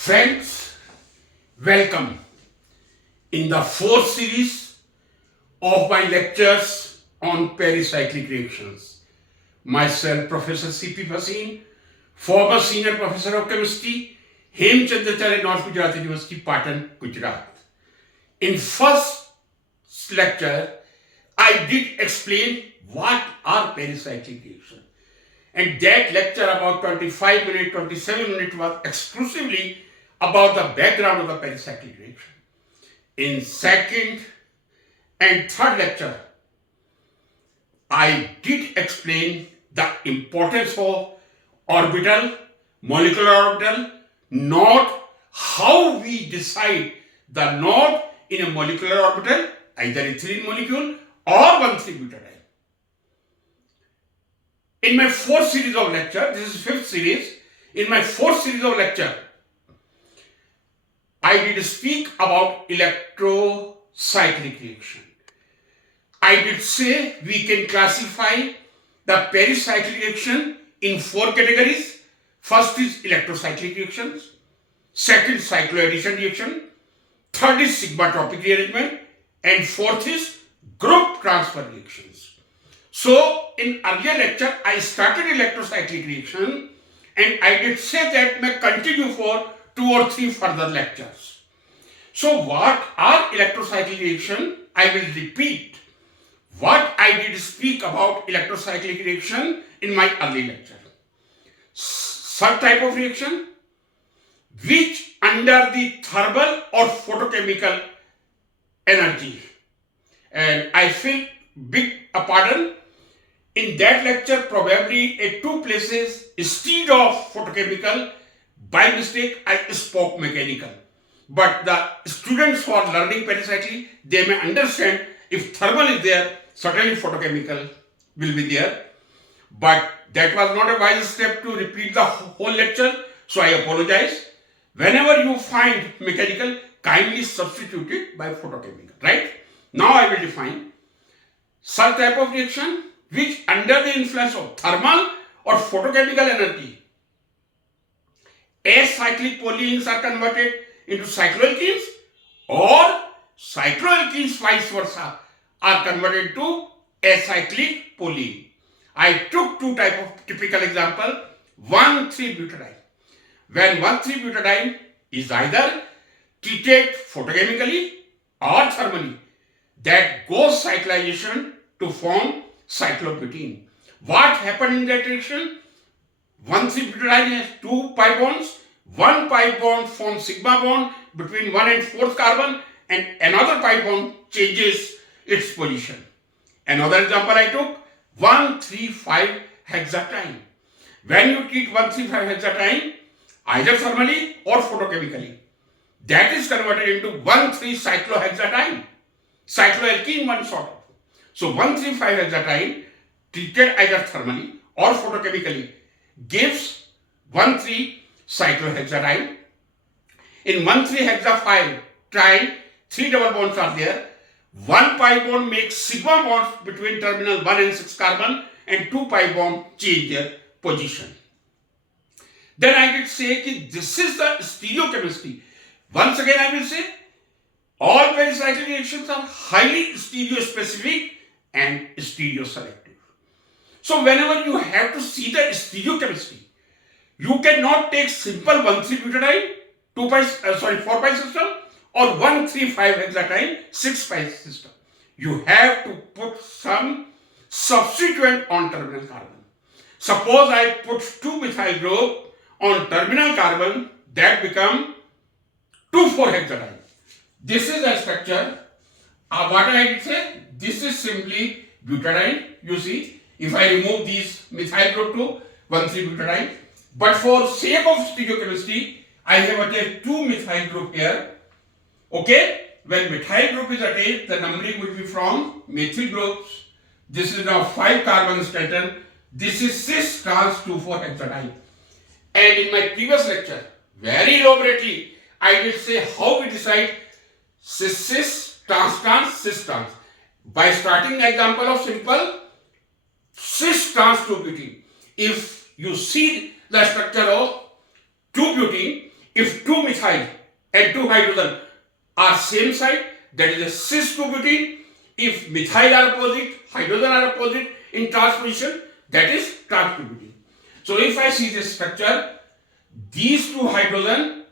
Friends, welcome in the fourth series of my lectures on pericyclic reactions. Myself, Professor C.P. Bhasin, former Senior Professor of Chemistry, Hemchandracharya, North Gujarat University, Patan, Gujarat. In first lecture, I did explain what are pericyclic reactions. And that lecture, about 25 minutes, 27 minutes, was exclusively about the background of the pericyclic reaction. In second and third lecture, I did explain the importance of orbital, molecular orbital, not how we decide the node in a molecular orbital, either ethylene molecule or 1,3-butadiene. In my fourth series of lecture, this is fifth series, in my fourth series of lecture, I did speak about electrocyclic reaction. I did say we can classify the pericyclic reaction in four categories. First is electrocyclic reactions, second cycloaddition reaction, third is sigma-tropic rearrangement, and fourth is group transfer reactions. So, in earlier lecture, I started electrocyclic reaction and I did say that may continue for 2 or 3 further lectures. So, what are electrocyclic reaction? I will repeat what I did speak about electrocyclic reaction in my early lecture. Such type of reaction which under the thermal or photochemical energy. And I feel big a pardon. In that lecture, probably at 2 places, instead of photochemical, by mistake, I spoke mechanical. But the students who are learning pericyclic, they may understand if thermal is there, certainly photochemical will be there. But that was not a wise step to repeat the whole lecture, so I apologize. Whenever you find mechanical, kindly substitute it by photochemical, right? Now I will define such type of reaction which under the influence of thermal or photochemical energy, acyclic polyenes are converted into cycloalkenes or cycloalkenes vice versa are converted to acyclic polyene. I took 2 types of typical example, 1,3-butadiene. When 1,3-butadiene is either treated photochemically or thermally, that goes cyclization to form cyclobutene. What happened in that reaction? 1,3-butadiene has 2 pi bonds. One pi bond forms sigma bond between 1 and 4th carbon, and another pi bond changes its position. Another example I took, 1,3,5-hexadiene. When you treat 1,3,5-hexadiene, either thermally or photochemically, that is converted into 1,3-cyclohexadiene, cycloalkene one sort of. So 1,3,5-hexadiene treated either thermally or photochemically gives 1,3-cyclohexadiene. In 1,3-hexa-5-triene, 3 double bonds are there. 1 pi bond makes sigma bonds between terminal 1 and 6 carbon, and 2 pi bond change their position. Then I did say that this is the stereochemistry. Once again I will say, all pericyclic reactions are highly stereospecific and stereoselective. So whenever you have to see the stereochemistry, you cannot take simple 1,3-butadiene 4-pi system or 1,3,5-hexadiene 6-pi system. You have to put some substituent on terminal carbon. Suppose I put 2-methyl group on terminal carbon, that become 2,4-hexadiene. This is a structure. What I did say, this is simply butadiene. You see, if I remove these methyl group to 1,3-butadiene, but for sake of stereochemistry, I have attached 2 methyl group here. Okay, when methyl group is attached, the numbering will be from methyl groups. This is now 5 carbon skeleton. This is cis trans 2,4-hexadiene. And in my previous lecture, very elaborately, I did say how we decide cis trans cis trans. By starting the example of simple cis trans 2-butene. If you see the structure of 2-butene, if 2 methyl methyl and two hydrogen are same side, that is a cis 2 butene. If methyl are opposite, hydrogen are opposite in transposition, that is trans 2 butene. So if I see this structure, these two hydrogen,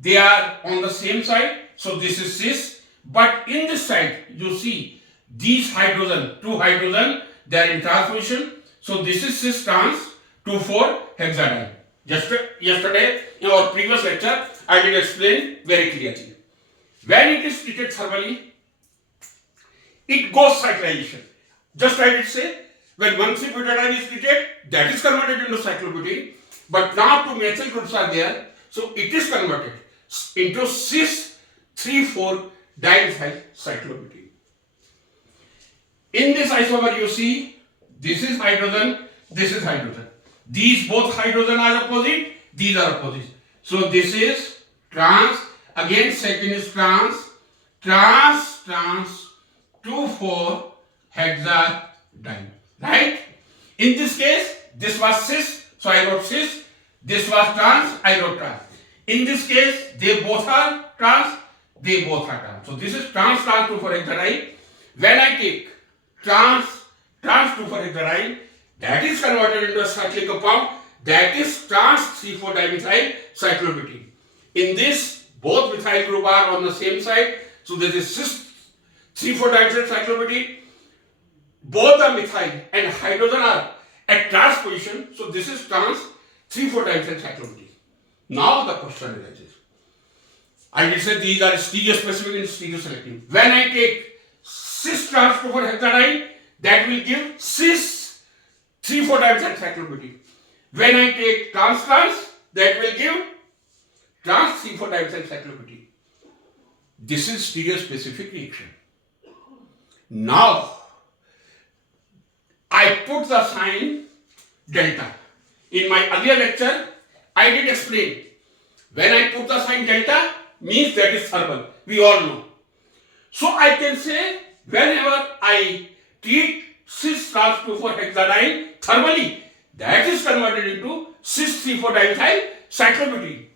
they are on the same side, so this is cis. But in this side, you see these hydrogen, two hydrogen, they are in transposition. So this is cis trans 2,4-hexadiene. Just yesterday in our previous lecture, I did explain very clearly. When it is treated thermally, it goes cyclization. Just I did say, when 1,3-butadiene is treated, that is converted into cyclobutene. But now two methyl groups are there, so it is converted into cis 3,4-dimethyl cyclobutene. In this isomer, you see, this is hydrogen, this is hydrogen. These both hydrogen are opposite, these are opposite. So this is trans, again second is trans 2,4-hexadiene, right? In this case, this was cis, so I wrote cis. This was trans, I wrote trans. In this case, they both are trans, they both are trans. So this is trans 2,4-hexadiene. When I take trans 2,4-hexadiene, that is converted into a cyclic compound, that is trans 3,4-dimethyl cyclobutene. In this, both methyl group are on the same side, so this is cis 3,4-dimethyl cyclobutene. Both the methyl and hydrogen are at trans position, so this is trans 3,4-dimethyl cyclobutene. Now the question arises. I did say these are stereospecific and stereoselective. When I take cis trans 2,4-hexadiene, that will give cis 3,4-dimethyl cyclobutene. When I take trans, that will give trans 3,4-dimethyl cyclobutene. This is stereospecific reaction. Now, I put the sign delta. In my earlier lecture, I did explain. When I put the sign delta, means that is thermal. We all know. So I can say, whenever I treat cis trans 2,4-hexadiene thermally, that is converted into cis 3,4-dimethyl cyclobutene.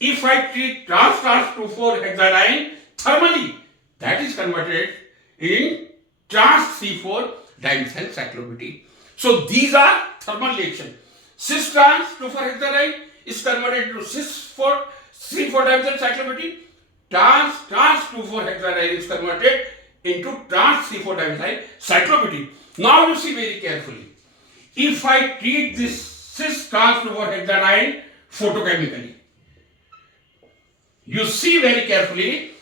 If I treat trans 2,4-hexadiene thermally, that is converted in trans 3,4-dimethyl cyclobutene. So these are thermal reaction. Cis trans 2,4-hexadiene is converted into cis 3,4-dimethyl cyclobutene. Trans 2,4-hexadiene is converted into trans 3,4-dimethyl cyclobutene. Now you see very carefully. If I treat this cis trans 2,4-hexadiene photochemically, you see very carefully,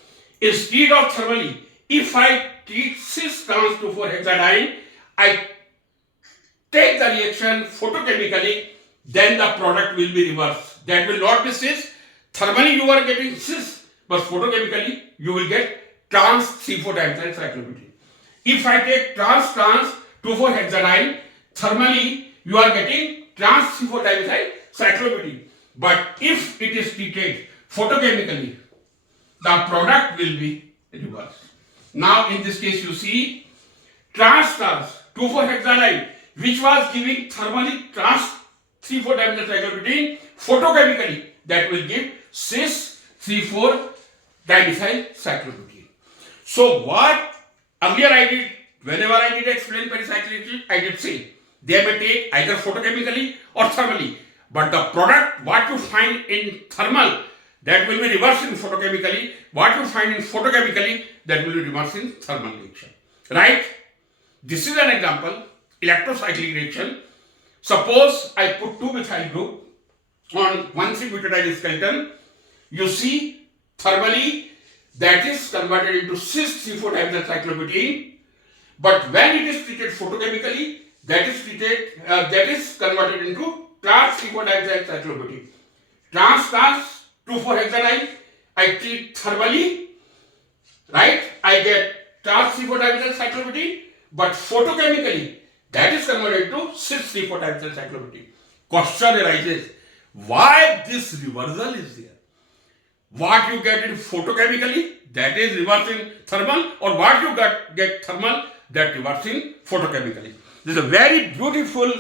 instead of thermally, if I treat cis trans 2,4-hexadiene, I take the reaction photochemically, then the product will be reversed. That will not be cis. Thermally you are getting cis, but photochemically you will get trans 3,4-dimethyl cyclobutene. If I take trans 2,4-hexadiene, thermally you are getting trans 3,4-dimethyl cyclobutene. But if it is treated photochemically, the product will be reversed. Now in this case you see trans 2,4-hexadiene, which was giving thermally trans 3,4-dimethyl cyclobutene, photochemically that will give cis 3,4-dimethyl cyclobutene. So what earlier I did, whenever I did explain pericyclic, I did say they may take either photochemically or thermally, but the product what you find in thermal, that will be reversed in photochemically. What you find in photochemically, that will be reversed in thermal reaction. Right? This is an example, electrocyclic reaction. Suppose I put two methyl group on 1,3-butadiene skeleton. You see thermally that is converted into cis 3,4-dimethyl cyclobutene. But when it is treated photochemically, that is converted into trans 3,4-dimethyl cyclobutene. Trans 2,4-hexadiene, I treat thermally, right? I get trans 3,4-dimethyl cyclobutene, but photochemically, that is converted to cis 3,4-dimethyl cyclobutene. Question arises, why this reversal is there? What you get in photochemically, that is reversed in thermal, or what you get thermal, that reversed in photochemically. This is a very beautiful,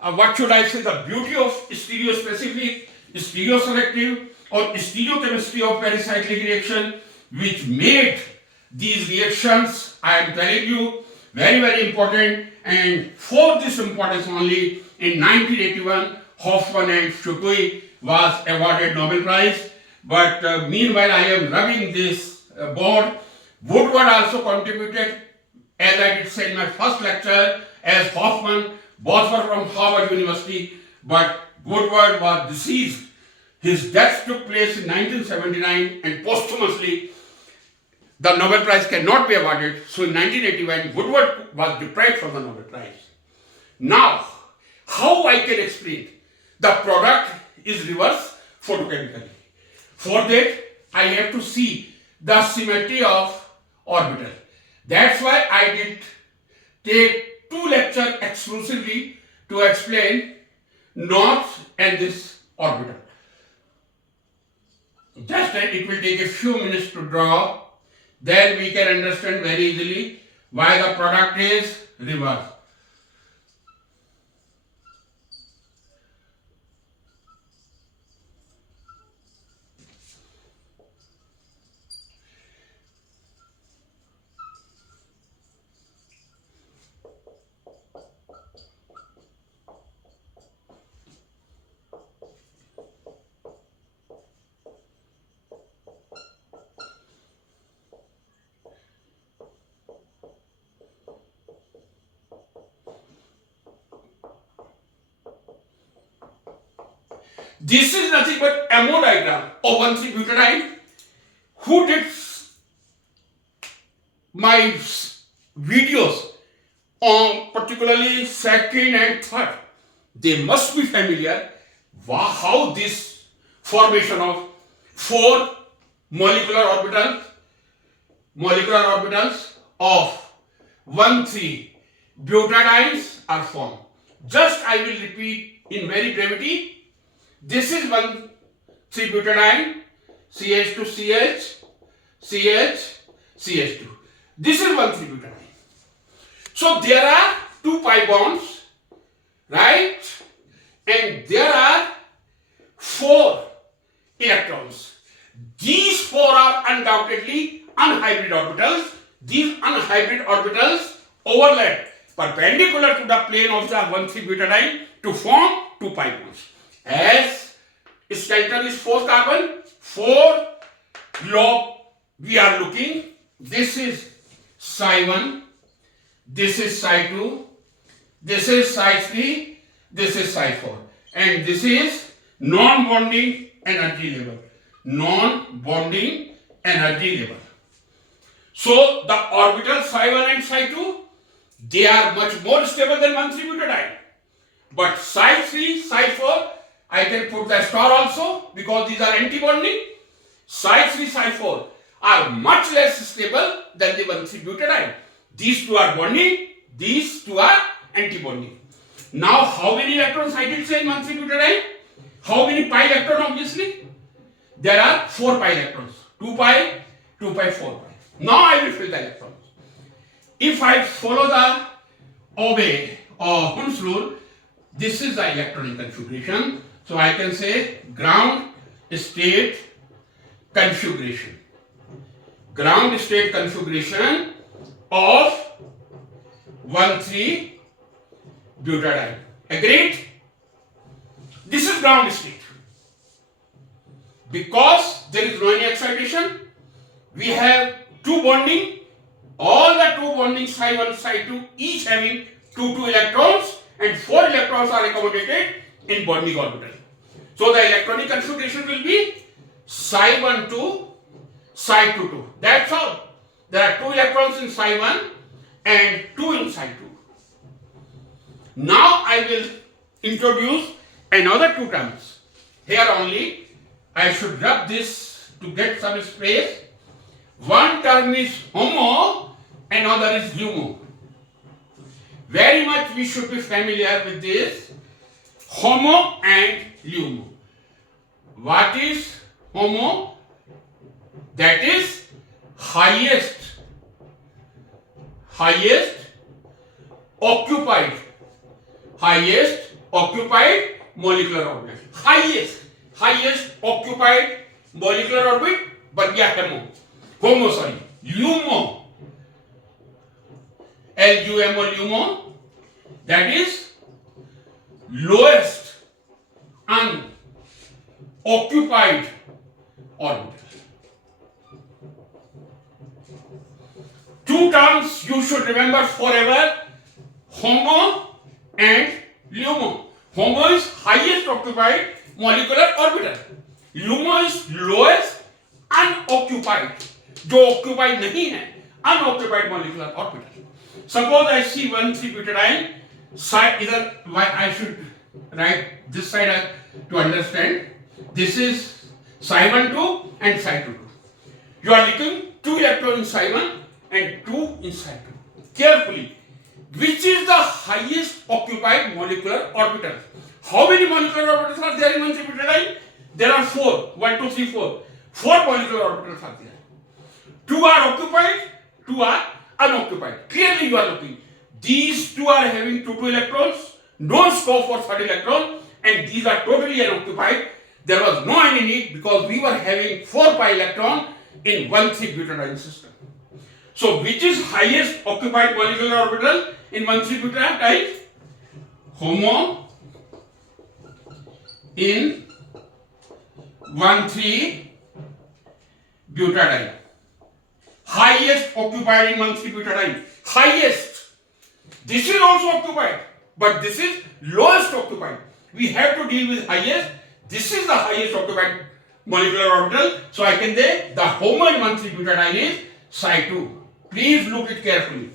what should I say, the beauty of stereospecific, stereoselective, or stereochemistry of pericyclic reaction, which made these reactions, I am telling you, very, very important. And for this importance only, in 1981, Hoffman and Shukui was awarded Nobel Prize. But meanwhile, I am rubbing this board. Woodward also contributed, as I did say in my first lecture, as Hoffman. Both were from Harvard University, but Woodward was deceased. His death took place in 1979, and posthumously, the Nobel Prize cannot be awarded. So in 1981, Woodward was deprived from the Nobel Prize. Now, how I can explain? The product is reversed photochemically. For that, I have to see the symmetry of orbital. That's why I did take 2 lectures exclusively to explain knots and this orbital. Just that it will take a few minutes to draw. Then we can understand very easily why the product is reversed. This is nothing but MO diagram of 1,3-butadiene. Who did my videos on particularly second and third? They must be familiar how this formation of 4 molecular orbitals of 1,3-butadienes are formed. Just I will repeat in very brevity. This is 1,3-butadiene, CH2CH, CH, CH2. This is 1,3-butadiene. So there are 2 pi bonds, right? And there are 4 electrons. These 4 are undoubtedly unhybrid orbitals. These unhybrid orbitals overlap perpendicular to the plane of the 1,3-butadiene to form 2 pi bonds. As skeleton is 4 carbon, 4 lobe we are looking. This is psi 1, this is psi 2, this is psi 3, this is psi 4. And this is non-bonding energy level. Non-bonding energy level. So the orbital psi 1 and psi 2, they are much more stable than 1,3-butadiene. But psi 3, psi 4, I can put the star also because these are anti-bonding. Psi 3, psi 4 are much less stable than the 1,3-butadiene. These 2 are bonding, these 2 are anti-bonding. Now, how many electrons I did say in 1,3-butadiene? How many pi electron obviously? There are 4 pi electrons. 2 pi, 2 pi, 4 pi. Now I will fill the electrons. If I follow the Obey or Hund's rule, this is the electronic configuration. So I can say ground state configuration. Ground state configuration of 1,3-butadiene. Agreed? This is ground state. Because there is no any excitation, we have 2 bonding. All the 2 bonding psi 1, psi 2, each having 2 electrons, and 4 electrons are accommodated in bonding orbital. So the electronic configuration will be psi 1 2, psi 2 2. That's all. There are 2 electrons in psi 1 and 2 in psi 2. Now I will introduce another 2 terms. Here only I should rub this to get some space. One term is homo, another is LUMO. Very much we should be familiar with this. Homo and LUMO. What is homo? That is highest occupied molecular orbital. Highest. highest occupied molecular orbit बन गया LUMO, LUMO, that is lowest unoccupied orbital. Two terms you should remember forever: HOMO and LUMO. HOMO is highest occupied molecular orbital. LUMO is lowest unoccupied, जो occupied नहीं है, unoccupied molecular orbital. Suppose I see 1,3-butadiene side, either why I should write this side to understand. This is psi12 and psi22. You are looking 2 electrons in psi1 and 2 in psi2. Carefully, which is the highest occupied molecular orbital? How many molecular orbitals are there in 1,3-butadiene? There are 4. 1, 2, 3, 4. 4 molecular orbitals are there. 2 are occupied, 2 are unoccupied. Clearly you are looking. These 2 are having 2 electrons, no scope for third electron, and these are totally unoccupied. There was no any need because we were having 4 pi electron in 1,3-butadiene system. So which is highest occupied molecular orbital in 1,3-butadiene? HOMO in 1,3-butadiene. Highest occupied in 1,3-butadiene. Highest. This is also occupied, but this is lowest occupied. We have to deal with highest. This is the highest occupied molecular orbital. So I can say the HOMO in 1,3-butadiene is psi2. Please look it carefully.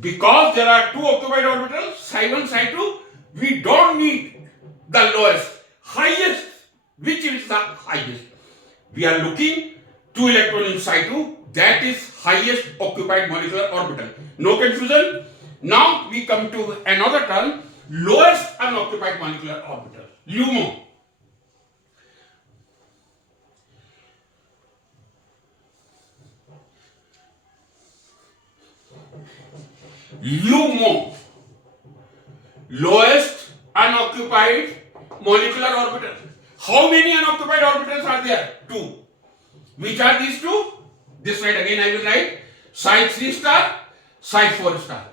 Because there are 2 occupied orbitals, psi1, psi2, we don't need the lowest. Highest. Which is the highest? We are looking 2 electrons in psi2. That is highest occupied molecular orbital. No confusion. Now we come to another term, lowest unoccupied molecular orbital, LUMO. LUMO, lowest unoccupied molecular orbital. How many unoccupied orbitals are there? 2. Which are these 2? This side again I will write psi3 star, psi4 star.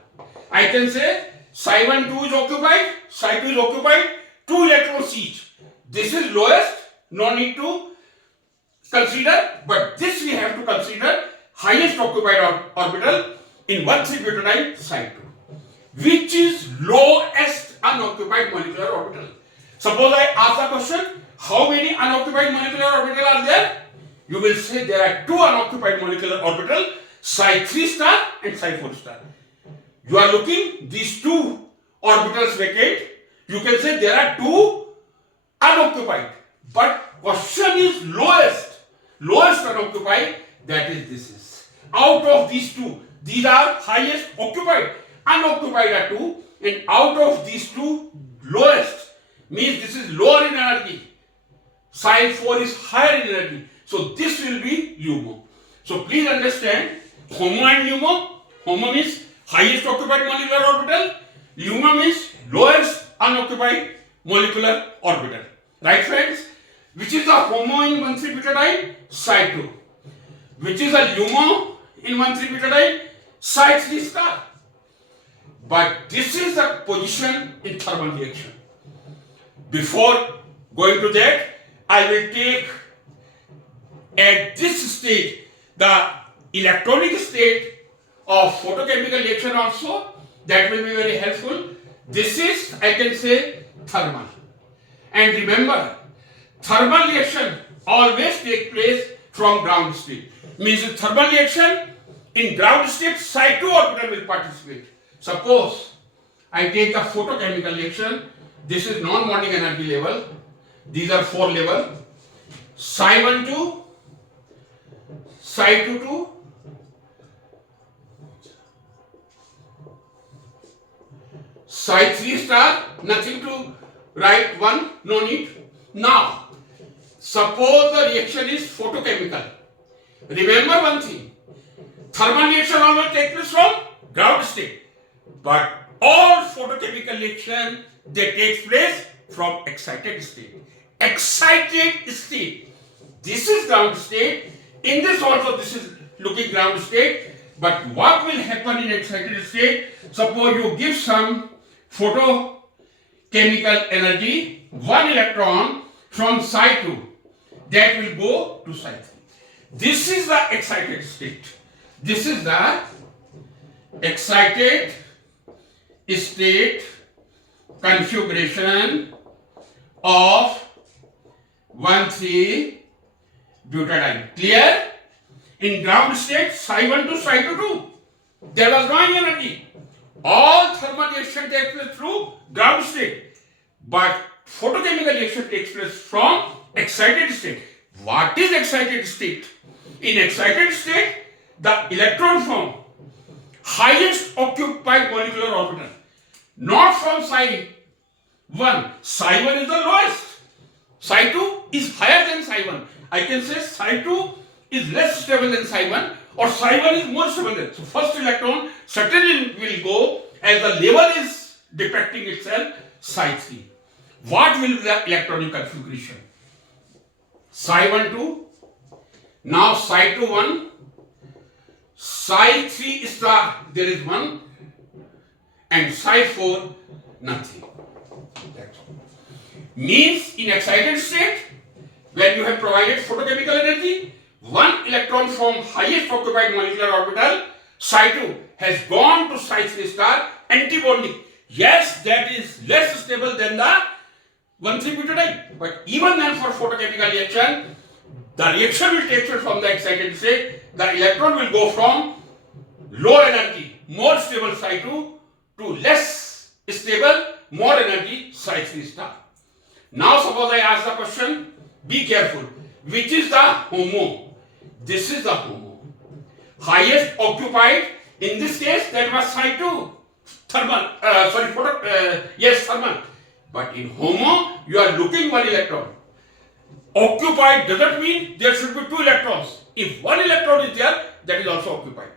I can say psi12 is occupied, psi2 is occupied, 2 electrons each. This is lowest, no need to consider, but this we have to consider highest occupied orbital in 1,3-butadiene psi2. Which is lowest unoccupied molecular orbital? Suppose I ask the question, how many unoccupied molecular orbitals are there? You will say there are 2 unoccupied molecular orbitals, psi3 star and psi4 star. You are looking these 2 orbitals vacant. You can say there are 2 unoccupied. But question is lowest unoccupied, that is this is. Out of these 2, these are highest occupied. Unoccupied are 2, and out of these 2, lowest means this is lower in energy. Psi4 is higher in energy. So this will be LUMO. So please understand, HOMO and LUMO. HOMO means highest occupied molecular orbital. LUMO means lowest unoccupied molecular orbital. Right friends? Which is the HOMO in 1,3-butadiene? psi2. Which is the LUMO in 1,3-butadiene? psi3 star. But this is the position in thermal reaction. Before going to that, I will take at this stage the electronic state of photochemical reaction also. That will be very helpful. This is, I can say, thermal. And remember, thermal reaction always take place from ground state. Means in thermal reaction, in ground state, psi2 orbital will participate. Suppose I take the photochemical reaction. This is non-bonding energy level. These are 4 levels. psi12, psi22, psi3 star, nothing to write 1, no need. Now, suppose the reaction is photochemical. Remember one thing, thermal reaction always takes place from ground state. But all photochemical reaction, they take place from excited state. excited state. This is ground state. In this also this is looking ground state. But what will happen in excited state? Suppose you give some photochemical energy, one electron from psi 2, that will go to psi 3. This is the excited state. This is the excited state configuration of 1,3-butadiene. Clear? In ground state, psi 1 to psi 2, 2. There was no energy. All thermal reaction takes place through ground state. But photochemical reaction takes place from excited state. What is excited state? In excited state, the electron from highest occupied molecular orbital, not from psi 1. Psi 1 is the lowest. Psi 2 is higher than psi 1. I can say psi 2 is less stable than psi 1, or psi 1 is more stable than. So first electron certainly will go, as the level is depicting itself, psi 3. What will be the electronic configuration? Psi 1 2, now psi 2 1, psi 3 star, there is 1, and psi 4 nothing. That's all. Means in excited state, when you have provided photochemical energy, one electron from highest occupied molecular orbital, psi 2, has gone to psi 3 star, antibonding. Yes, that is less stable than the 1,3-butadiene. But even then, for photochemical reaction, the reaction will take place from the excited state. The electron will go from low energy, more stable psi 2 to less stable, more energy psi 3 star. Now suppose I ask the question, be careful. Which is the HOMO? This is the HOMO. Highest occupied, in this case, that was psi 2. Thermal, thermal. But in HOMO, you are looking one electron. Occupied doesn't mean there should be two electrons. If one electron is there, that is also occupied.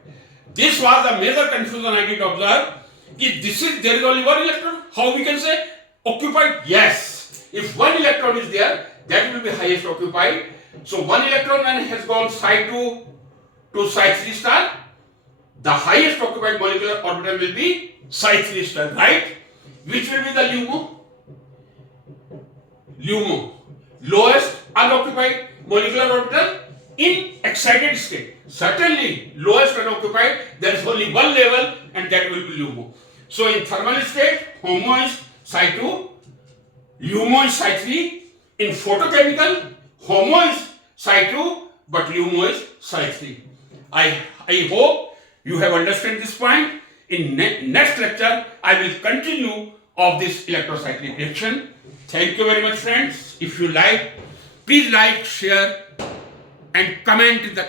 This was the major confusion I did observe. If there is only one electron, how we can say occupied? Yes. If one electron is there, that will be highest occupied. So one electron has gone psi 2 to psi 3 star. The highest occupied molecular orbital will be psi 3 star, right? Which will be the LUMO? LUMO, lowest unoccupied molecular orbital in excited state. Certainly, lowest unoccupied, there is only one level, and that will be LUMO. So in thermal state, HOMO is psi 2, LUMO is psi 3. In photochemical, HOMO is psi 2, but LUMO is psi 3. I hope you have understood this point. In next lecture, I will continue of this electrocyclic reaction. Thank you very much, friends. If you like, please like, share, and comment in the